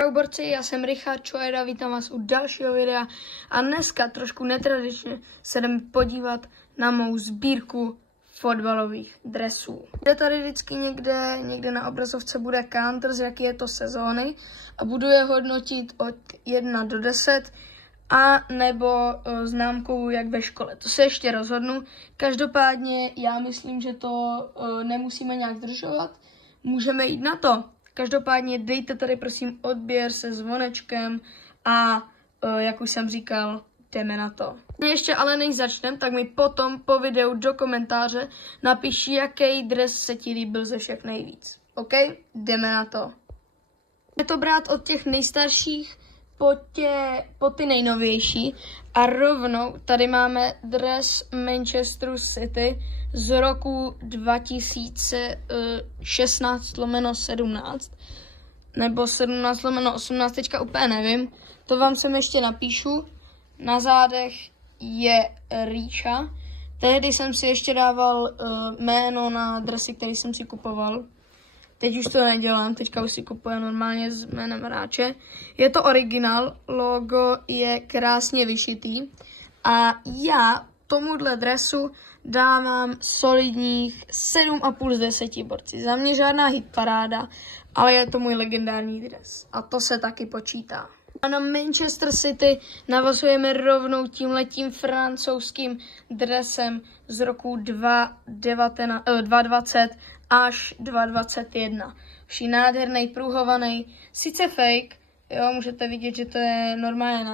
Čau borci, já jsem Richard Čojeda, vítám vás u dalšího videa a dneska trošku netradičně se jdeme podívat na mou sbírku fotbalových dresů. Kde tady vždycky někde na obrazovce bude counter, z jaký je to sezóny a budu je hodnotit od 1 do 10 a nebo známkou jak ve škole. To se ještě rozhodnu. Každopádně já myslím, že to nemusíme nějak zdržovat, můžeme jít na to. Každopádně dejte tady prosím odběr se zvonečkem a jak už jsem říkal, jdeme na to. Ještě ale než začnem, tak mi potom po videu do komentáře napiš, jaký dres se ti líbil ze všech nejvíc. OK? Jdeme na to. Je to brát od těch nejstarších po ty nejnovější a rovnou tady máme dres Manchesteru City z roku 2016/17 nebo 17/18, teďka úplně nevím, to vám sem ještě napíšu. Na zádech je Ríša. Tehdy jsem si ještě dával jméno na dresy, který jsem si kupoval. Teď už to nedělám, teďka už si kupuji normálně s jménem hráče. Je to originál, logo je krásně vyšitý a já tomuhle dresu dávám solidních 7,5 z 10 borci. Za mě žádná hitparáda, ale je to můj legendární dres a to se taky počítá. A na Manchester City navazujeme rovnou tímhletím francouzským dresem z roku 2020 až 2021. Vší nádherný, pruhovaný, sice fake, jo, můžete vidět, že to je normálně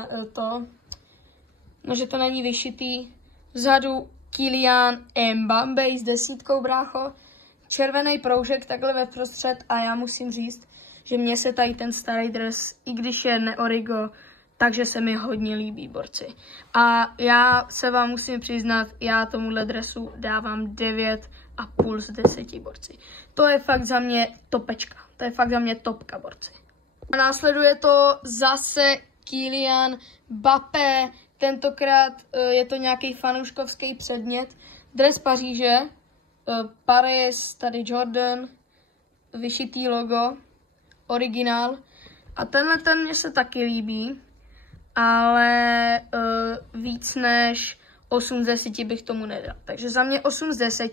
no, že to není vyšitý. Vzadu Kylian Mbappé s 10, brácho, červený proužek takhle ve prostřed a já musím říct, že mně se tady ten starý dres, i když je neorigo, takže se mi hodně líbí, borci. A já se vám musím přiznat, já tomuhle dresu dávám 9,5 z 10, borci. To je fakt za mě topečka. To je fakt za mě topka, borci. A následuje to zase Kylian Mbappé. Tentokrát je to nějaký fanouškovský předmět. Dres Paříže, Paris, tady Jordan, vyšitý logo, originál. A tenhle ten mně se taky líbí, ale víc než 8 z 10 bych tomu nedal. Takže za mě 8 z 10.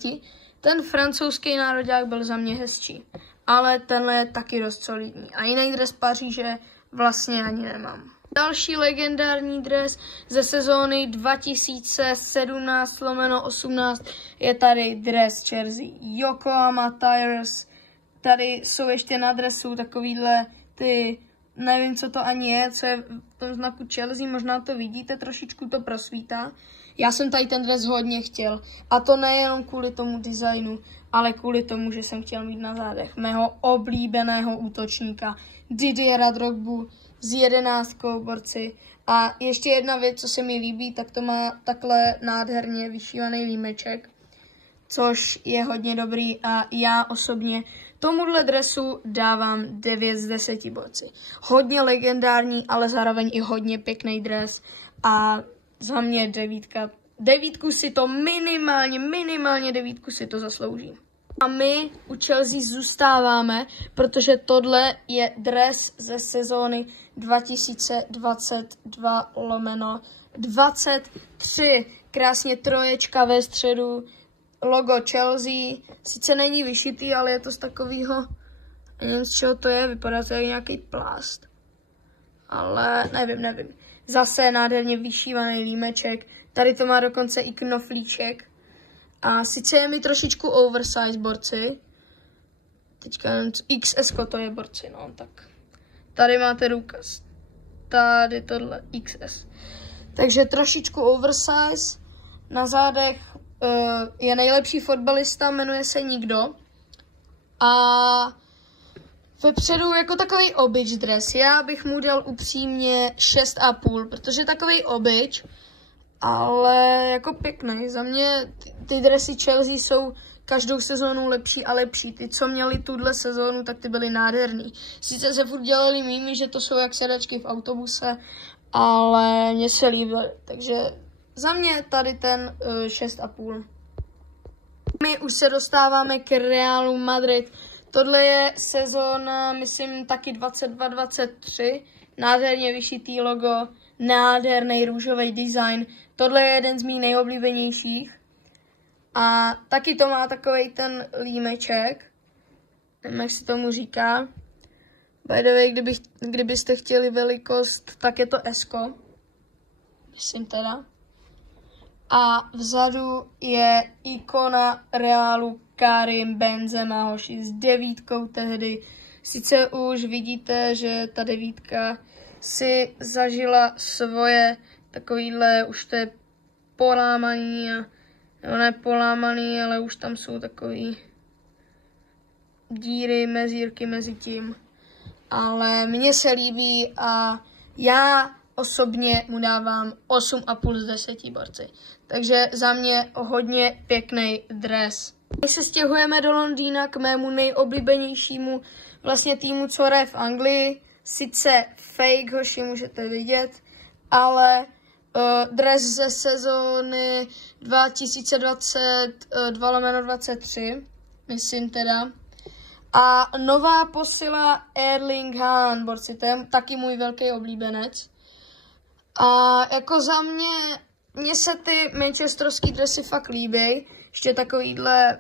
Ten francouzský nároďák byl za mě hezčí, ale tenhle je taky dost solidní. A jiný dres Paříže vlastně ani nemám. Další legendární dres ze sezóny 2017/18 je tady dres Chelsea. Yokohama Tires. Tady jsou ještě na dresu takovýhle ty, nevím, co to ani je, co je v tom znaku Chelsea, možná to vidíte, trošičku to prosvítá. Já jsem tady ten dres hodně chtěl. A to nejenom kvůli tomu designu, ale kvůli tomu, že jsem chtěl mít na zádech mého oblíbeného útočníka Didiera Drogbu s 11, borci. A ještě jedna věc, co se mi líbí, tak to má takhle nádherně vyšívaný límeček, což je hodně dobrý a já osobně tomuhle dresu dávám 9 z 10, borci. Hodně legendární, ale zároveň i hodně pěkný dres a za mě 9. 9 si to minimálně 9 si to zaslouží. A my u Chelsea zůstáváme, protože tohle je dres ze sezóny 2022/23. Krásně troječka ve středu, logo Chelsea. Sice není vyšitý, ale je to z takového, nevím z čeho to je, vypadá to jako nějaký plást. Ale nevím. Zase nádherně vyšívaný límeček. Tady to má dokonce i knoflíček. A sice je mi trošičku oversize, borci. Teďka XS to je, borci, no, tak. Tady máte důkaz. Tady tohle XS. Takže trošičku oversize. Na zádech je nejlepší fotbalista, jmenuje se Nikdo. A vepředu jako takový obyč dres. Já bych mu dal upřímně 6,5, protože takový obyč, ale jako pěkný. Za mě ty dresy Chelsea jsou každou sezónu lepší a lepší. Ty, co měli tuhle sezónu, tak ty byly nádherný. Sice se furt dělali mými, že to jsou jak sedačky v autobuse, ale mně se líbily. Takže za mě tady ten 6,5. My už se dostáváme k Realu Madrid. Tohle je sezóna, myslím, taky 22-23. Nádherně vyšitý logo, nádherný růžový design. Tohle je jeden z mých nejoblíbenějších. A taky to má takovej ten límeček. Nevím, jak se tomu říká. By the way, kdybyste chtěli velikost, tak je to S-ko. Myslím teda. A vzadu je ikona Realu Karim Benzema, hoši, s 9 tehdy. Sice už vidíte, že ta 9 si zažila svoje takovýhle, už to je polámaný, nebo ne polámaný, ale už tam jsou takový díry, mezírky mezi tím. Ale mně se líbí a já osobně mu dávám 8,5 z 10, borci. Takže za mě hodně pěkný dres. My se stěhujeme do Londýna k mému nejoblíbenějšímu vlastně týmu, co hraje v Anglii. Sice fake, hoši, můžete vidět, ale dres ze sezóny 2022/23, myslím teda. A nová posila Erling Haaland, borci, to je taky můj velký oblíbenec. A jako za mně se ty manchesterský dresy fakt líbí. Ještě takovýhle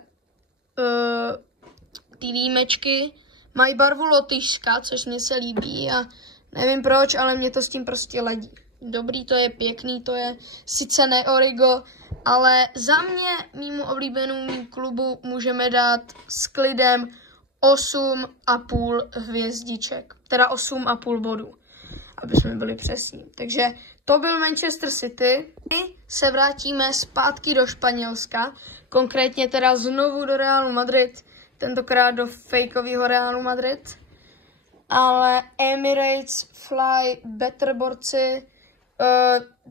ty límečky. Mají barvu Lotyšska, což mně se líbí a nevím proč, ale mě to s tím prostě ladí. Dobrý to je, pěkný to je, sice ne origo, ale za mě, mýmu oblíbenému klubu, můžeme dát s klidem 8,5 hvězdiček, teda 8,5 bodů, aby jsme byli přesní. Takže to byl Manchester City. My se vrátíme zpátky do Španělska, konkrétně teda znovu do Realu Madrid, tentokrát do fejkového Realu Madrid. Ale Emirates Fly Better, borci.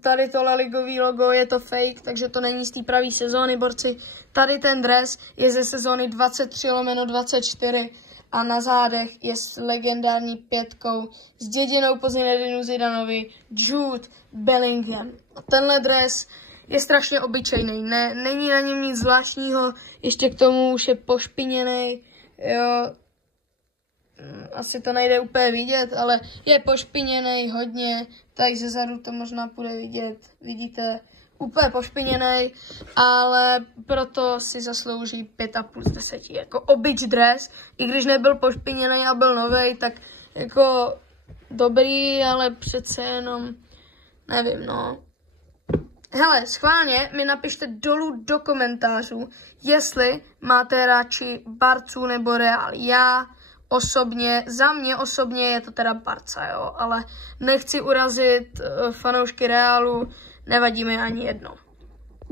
Tady tohle ligový logo je to fake, takže to není z té pravé sezóny, borci. Tady ten dres je ze sezóny 23/24 a na zádech je s legendární 5 s dědinou po Zinedinu Zidanovi Jude Bellingham. A tenhle dres je strašně obyčejný, není na něm nic zvláštního, ještě k tomu už je pošpiněný, jo. Asi to nejde úplně vidět, ale je pošpiněný hodně, tak ze zadu to možná půjde vidět, vidíte, úplně pošpiněný, ale proto si zaslouží 5,5 z 10. Jako obyč dres, i když nebyl pošpiněný a byl novej, tak jako dobrý, ale přece jenom, nevím, no. Hele, schválně mi napište dolů do komentářů, jestli máte radši Barcu nebo Real. Já osobně, za mě osobně je to teda Barca, jo, ale nechci urazit fanoušky Realu, nevadí mi ani jedno.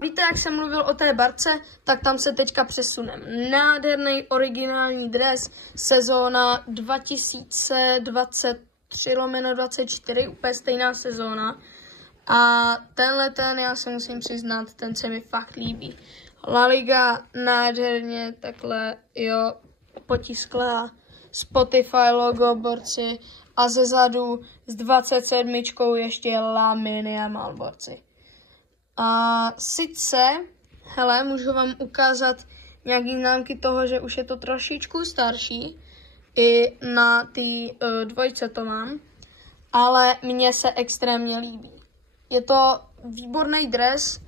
Víte, jak jsem mluvil o té Barce, tak tam se teďka přesunem. Nádherný originální dres, sezóna 2023/24, úplně stejná sezóna. A tenhle já se musím přiznat, ten se mi fakt líbí. La Liga nádherně takhle, jo, potisklá Spotify logo, borci, a ze zadu s 27 ještě Lamine Yamal, borci. A sice, hele, můžu vám ukázat nějaký známky toho, že už je to trošičku starší, i na té dvojce to mám, ale mně se extrémně líbí. Je to výborný dres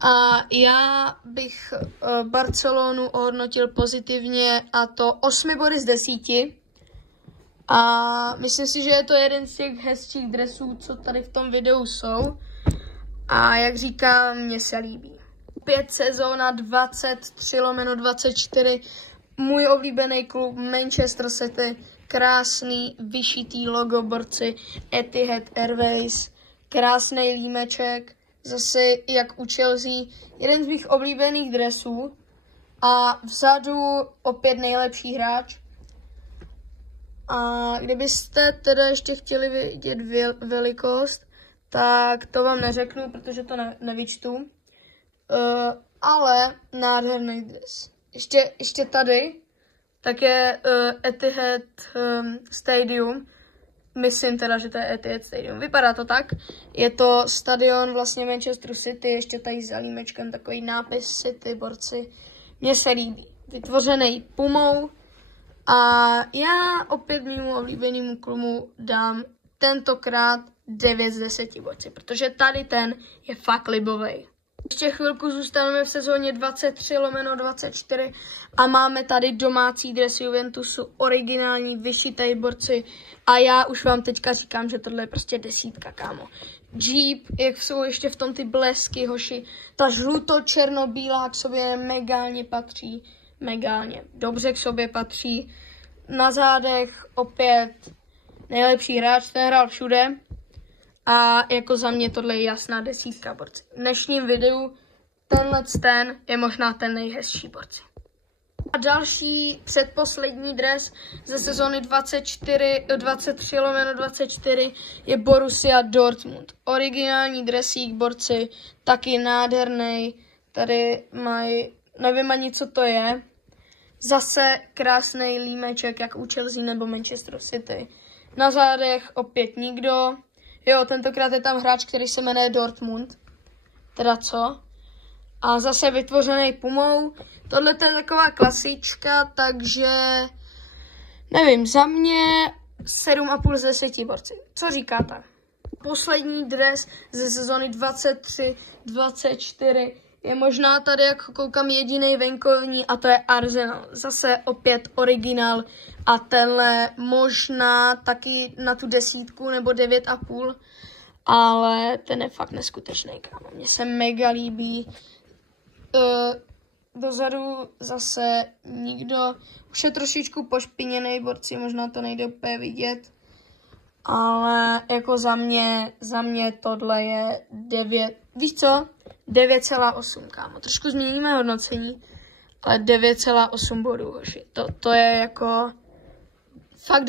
a já bych Barcelonu ohodnotil pozitivně, a to 8 body z 10. A myslím si, že je to jeden z těch hezčích dresů, co tady v tom videu jsou. A jak říkám, mně se líbí. 5 sezóna 23/24. Můj oblíbený klub Manchester City. Krásný vyšitý logo, borci, Etihad Airways. Krásný límeček, zase jak u Chelsea, jeden z mých oblíbených dresů a vzadu opět nejlepší hráč. A kdybyste teda ještě chtěli vidět velikost, tak to vám neřeknu, protože to nevyčtu, ale nádherný dres. Ještě tady, tak je Etihad Stadium. Myslím teda, že to je Etihad Stadium. Vypadá to tak. Je to stadion vlastně Manchester City, ještě tady za límečkem takový nápis City, borci. Mně se líbí. Vytvořený Pumou, A já opět mému oblíbenému klubu dám tentokrát 9 z 10 borci, protože tady ten je fakt libovej. Ještě chvilku zůstaneme v sezóně 23/24 a máme tady domácí dres Juventusu, originální, vyšitej borci. A já už vám teďka říkám, že tohle je prostě 10, kámo. Jeep, jak jsou ještě v tom ty blesky, hoši, ta žluto-černobílá k sobě megálně patří, megálně dobře k sobě patří. Na zádech opět nejlepší hráč, ten hrál všude. A jako za mě tohle je jasná 10, borci. V dnešním videu ten je možná ten nejhezčí, borci. A další předposlední dres ze sezóny 23/24 je Borussia Dortmund. Originální dresík, borci, taky nádherný. Tady mají, nevím ani co to je. Zase krásný límeček, jak u Chelsea nebo Manchester City. Na zádech opět nikdo. Jo, tentokrát je tam hráč, který se jmenuje Dortmund. Teda co? A zase vytvořený Pumou. Tohle je taková klasička, takže nevím, za mě 7,5 z 10, borci. Co říkáte? Poslední dres ze sezóny 23/24 je možná tady, jak koukám, jediný venkovní a to je Arsenal. Zase opět originál a tenhle možná taky na tu 10 nebo 9,5, ale ten je fakt neskutečný, kámo. Mně se mega líbí. Dozadu zase nikdo, už je trošičku pošpiněný, borci, možná to nejde úplně vidět, ale jako za mě tohle je 9, víš co? 9,8, kámo. Trošku změníme hodnocení, ale 9,8 bodů, hoši. To je jako fakt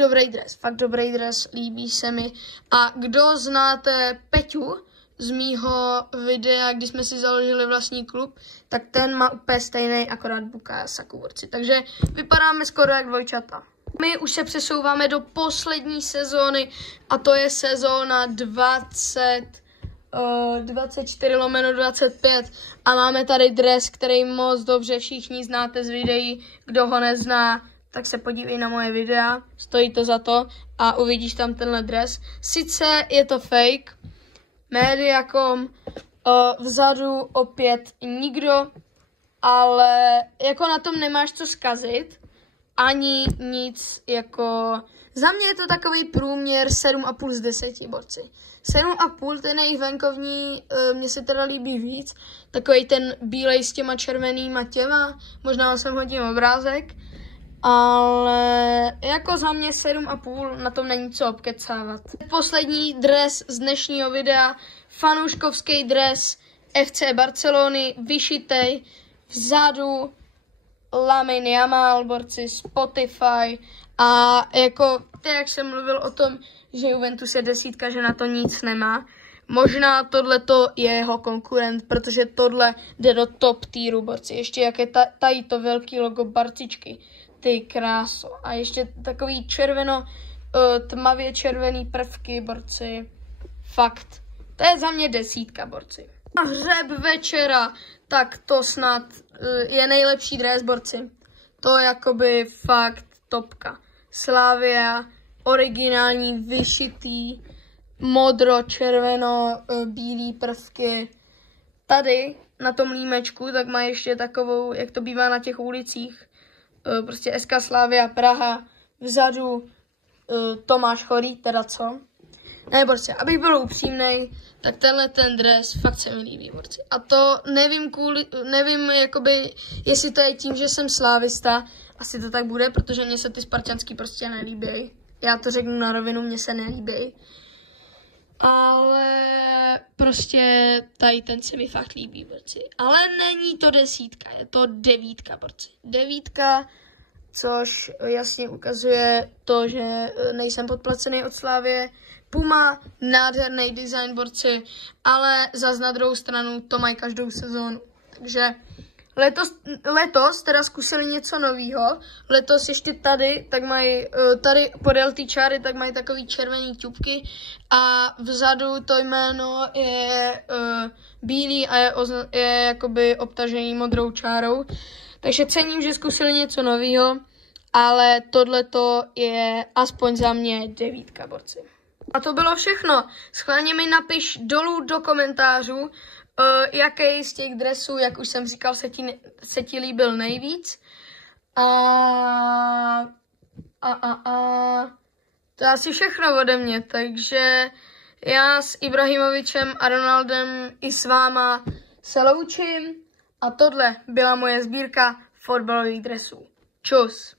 dobrý dres, líbí se mi. A kdo znáte Peťu z mýho videa, kdy jsme si založili vlastní klub, tak ten má úplně stejný, akorát Bukayo Saku, borci. Takže vypadáme skoro jak dvojčata. My už se přesouváme do poslední sezóny a to je sezóna 24/25 a máme tady dres, který moc dobře všichni znáte z videí. Kdo ho nezná, tak se podívej na moje videa, stojí to za to a uvidíš tam tenhle dres. Sice je to fake, Mediacom, vzadu opět nikdo, ale jako na tom nemáš co zkazit, ani nic, jako za mě je to takový průměr 7,5 z 10, borci. 7,5, ten jejich venkovní, mně se teda líbí víc, takový ten bílej s těma červenýma těma, možná jsem hodím obrázek, ale jako za mě 7,5, na tom není co obkecávat. Poslední dres z dnešního videa, fanouškovský dres FC Barcelony, vyšitej, vzadu Lamine Yamal, borci, Spotify a jako, jak jsem mluvil o tom, že Juventus je 10, že na to nic nemá. Možná tohleto je jeho konkurent, protože tohle jde do top týru, borci. Ještě jak je tady to velký logo Barcičky. Ty kráso. A ještě takový tmavě červený prvky, borci. Fakt. To je za mě 10, borci. A hřeb večera, tak to snad je nejlepší dres, borci. To je jakoby fakt topka. Slavia, originální, vyšitý, modro-červeno-bílý prvky. Tady na tom límečku tak má ještě takovou, jak to bývá na těch ulicích, prostě SK Slavia Praha, vzadu Tomáš Chorý, teda co? Ne, borci, abych byl upřímnej, tak tenhle ten dres fakt se mi líbí, borci. A to nevím jakoby, jestli to je tím, že jsem slávista, asi to tak bude, protože mně se ty spartanský prostě nelíbí. Já to řeknu na rovinu, mně se nelíbí. Ale prostě tady ten se mi fakt líbí, borci. Ale není to 10, je to 9, borci. 9, což jasně ukazuje to, že nejsem podplacený od Slávie. Puma, nádherný design, borci, ale zas na druhou stranu to mají každou sezónu. Takže letos teda zkusili něco nového. Letos ještě tady, tak mají, tady podél té čáry, tak mají takový červený ťupky a vzadu to jméno je bílý a je jakoby obtažený modrou čárou. Takže cením, že zkusili něco nového ale tohleto je aspoň za mě 9, borci. A to bylo všechno. Schválně mi napiš dolů do komentářů, jaký z těch dresů, jak už jsem říkal, se ti líbil nejvíc. To je asi všechno ode mě, takže já s Ibrahimovičem a Ronaldem i s váma se loučím a tohle byla moje sbírka fotbalových dresů. Čus.